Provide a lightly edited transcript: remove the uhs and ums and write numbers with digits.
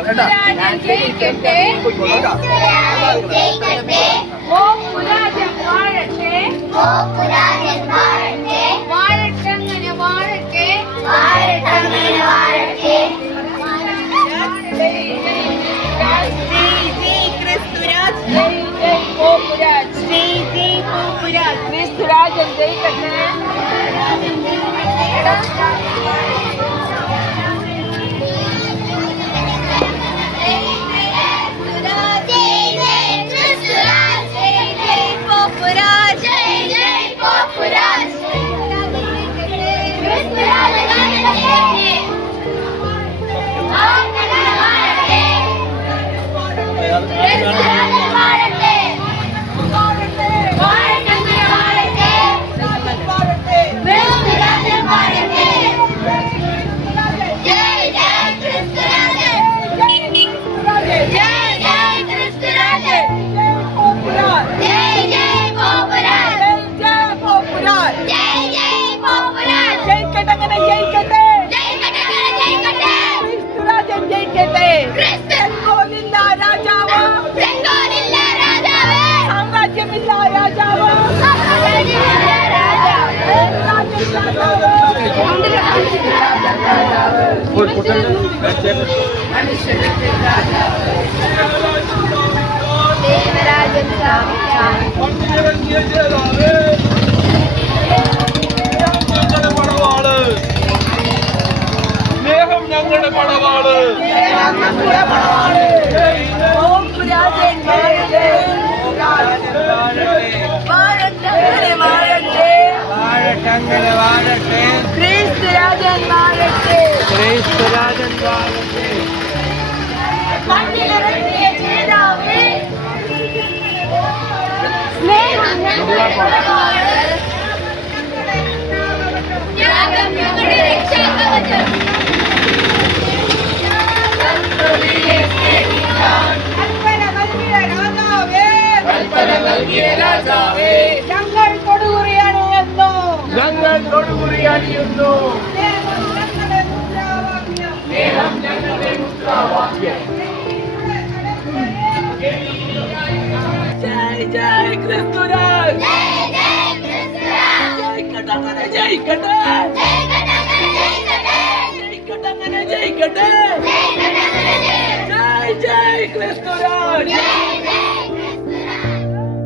ജയിക്കട്ടെ, ഓ പുരാജൻ വാഴട്ടെ, വാഴട്ടങ്ങനെ വാഴട്ടെ, ക്രിസ്തുരാജൻ ജയിക്കട്ടെ. സ്നേഹം ഞങ്ങളുടെ പടവാള്. വാഴട്ടങ്ങനെ വാഴട്ടെ, ക്രിസ്തുരാജൻ വാഴട്ടെ, ക്രിസ്തുരാജൻ വാഴട്ടെ. മണ്ണിലിറങ്ങിയ ജേതാവേ, സ്നേഹം ഞങ്ങളുടെ പടവാള്, ത്യാഗം ഞങ്ങളുടെ രക്ഷാകവചം. ഞങ്ങൾ കൊടുകുറി അണിയുന്നു, ഞങ്ങൾ തൊടുകുറി അണിയുന്നു. സ്നേഹം ഞങ്ങളുടെ മുദ്രാവാക്യം. ജയ് ജയ് ക്രിസ്തുരാജ്, ജയിക്കട്ടെ അങ്ങനെ ജയിക്കട്ടെ, ജയിക്കട്ടെ അങ്ങനെ ജയിക്കട്ടെ. ജയ് ജയ് ക്രിസ്തുരാജ്.